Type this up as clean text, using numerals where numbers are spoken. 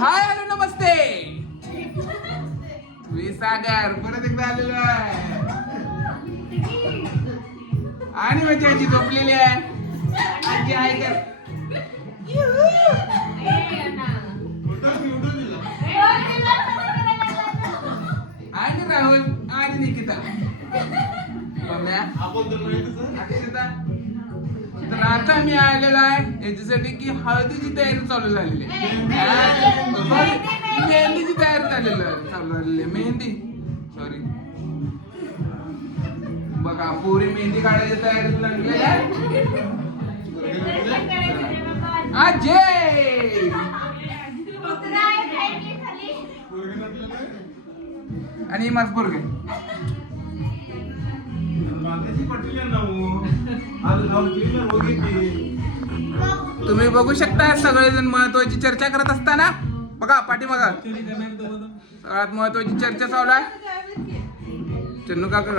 Hi hello नमस्ते. मी सागर परत एकदा आलेलो आहे आणि माझी आजी झोपलेली आहे. आजी आहे कर आणि राहुल आणि निकिता अक्षता. तर आता मी आलेलो आहे याच्यासाठी की हळदीची तयारी चालू झालेली आहे. मेहंदीची तयारी चालू झालेली आहे. मेहंदी सॉरी बघा पोरी मेहंदी काढायची तयारी लागलेली आहे. अजय आणि माझ पोरगे तुम्ही बघू शकता सगळेजण महत्वाची चर्चा करत असताना बघा पाठीमागा सगळ्यात महत्वाची चर्चा चालू आहे. चन्नू काका